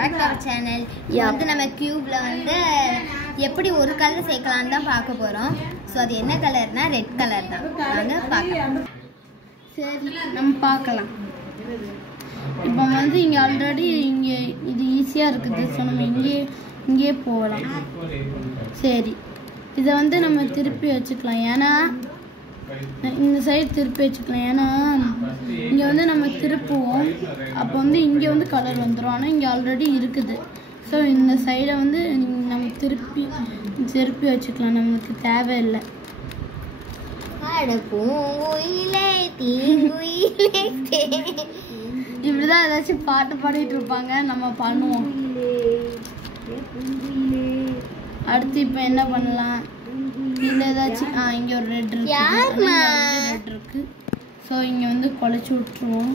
back to our channel. வந்து நம்ம கியூப்ல வந்து எப்படி ஒரு கலர் சேர்க்கலாம்னு தான் பார்க்க போறோம். சோ அது என்ன கலர்னா ரெட் கலர் தான். வாங்க பார்க்கலாம். சரி நம்ம பார்க்கலாம். இப்போ வந்து இங்க ஆல்ரெடி இங்க இது ஈஸியா இருக்குது. சோ நம்ம இங்கே போகலாம். சரி இதை வந்து நம்ம திருப்பி வச்சுக்கலாம். ஏன்னா இந்த சைடு திருப்பி வச்சுக்கலாம். ஏன்னா இங்கே வந்து நம்ம திருப்புவோம், அப்போ வந்து இங்கே வந்து கலர் வந்துடும். ஆனால் இங்கே ஆல்ரெடி இருக்குது. ஸோ இந்த சைடை வந்து நம்ம திருப்பி வச்சுக்கலாம், நம்மளுக்கு தேவையில்லை. இப்படிதான் ஏதாச்சும் பாட்டு பாடிட்டு இருப்பாங்க, நம்ம பண்ணுவோம். அடுத்து இப்போ என்ன பண்ணலாம்? இதுல ஏதாச்சும் இங்க ஒரு ரெட் இருக்கு. ஸோ இங்க வந்து குழைச்சி விட்டுருவோம்.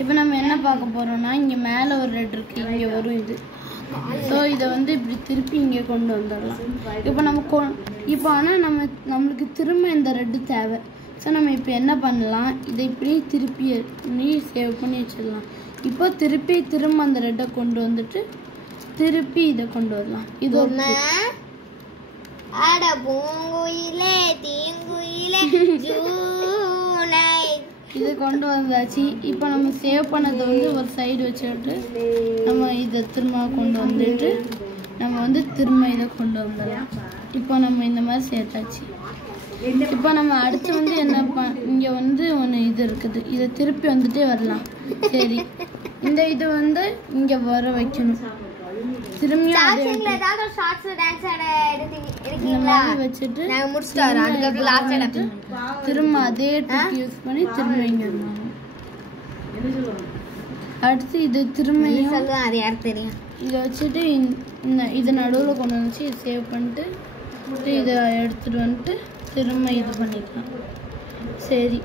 இப்போ நம்ம என்ன பார்க்க போறோம்னா, இங்க மேல ஒரு ரெட் இருக்கு, இங்க வரும் இது. ஸோ இதை வந்து இப்படி திருப்பி இங்கே கொண்டு வந்துடலாம். இப்போ இப்போ ஆனால் நம்மளுக்கு திரும்ப இந்த ரெட்டு தேவை. ஸோ நம்ம இப்போ என்ன பண்ணலாம், இதை இப்படி திருப்பி சேவ் பண்ணி வச்சிடலாம். இப்போ திரும்ப அந்த ரெட்டை கொண்டு வந்துட்டு திருப்பி இதை கொண்டு வரலாம். இது இது கொண்டு வந்தாச்சு. இப்போ நம்ம சேவ் பண்ணதை வந்து ஒரு சைடு வச்சுட்டு நம்ம இதை திரும்ப கொண்டு வந்துட்டு நம்ம வந்து திரும்ப இதை கொண்டு வந்துடலாம். இப்போ நம்ம இந்த மாதிரி சேர்த்தாச்சு. இப்போ நம்ம அடுத்து வந்து என்ன இங்கே வந்து ஒன்று இது இருக்குது, இதை திருப்பி வந்துட்டே வரலாம். சரி இந்த இது வந்து இங்கே வர வைக்கணும். திரும்பி வச்சுட்டு திரும்ப அதே யூஸ் பண்ணி திரும்ப இங்க வருவாங்க. அடுத்து இது திரும்ப இதை வச்சுட்டு இது நடுவில் கொண்டு வந்துச்சு சேவ் பண்ணிட்டு இதை எடுத்துட்டு வந்துட்டு திரும்ப இது பண்ணிக்கலாம். சரி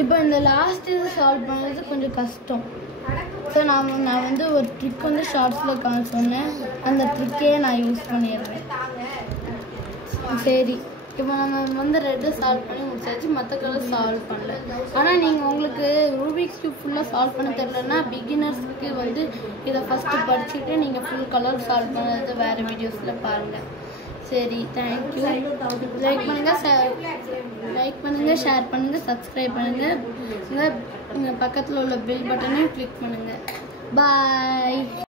இப்போ இந்த லாஸ்ட் இது சால்வ் பண்ணுறது கொஞ்சம் கஷ்டம். ஸோ நான் வந்து ஒரு ட்ரிக் வந்து ஷார்ட்ஸில் சொன்னேன், அந்த ட்ரிக்கே நான் யூஸ் பண்ணிடுறேன். சரி இப்போ நம்ம வந்து ரெட்டு சால்வ் பண்ணி முடிச்சாச்சு, மற்ற கலர் சால்வ் பண்ணல. ஆனால் நீங்கள் உங்களுக்கு ரூபிக்ஸ் கியூப் ஃபுல்லாக சால்வ் பண்ண தெரியலன்னா பிகினர்ஸ்க்கு வந்து இதை ஃபஸ்ட்டு படிச்சுட்டு நீங்கள் ஃபுல் கலர் சால்வ் பண்ணுறது வேறு வீடியோஸில் பாருங்கள். சரி தேங்க்யூ. லைக் பண்ணுங்கள், ஷேர் பண்ணுங்கள், சப்ஸ்கிரைப் பண்ணுங்கள். உங்கள் பக்கத்தில் உள்ள பெல் பட்டனையும் கிளிக் பண்ணுங்கள். பாய்.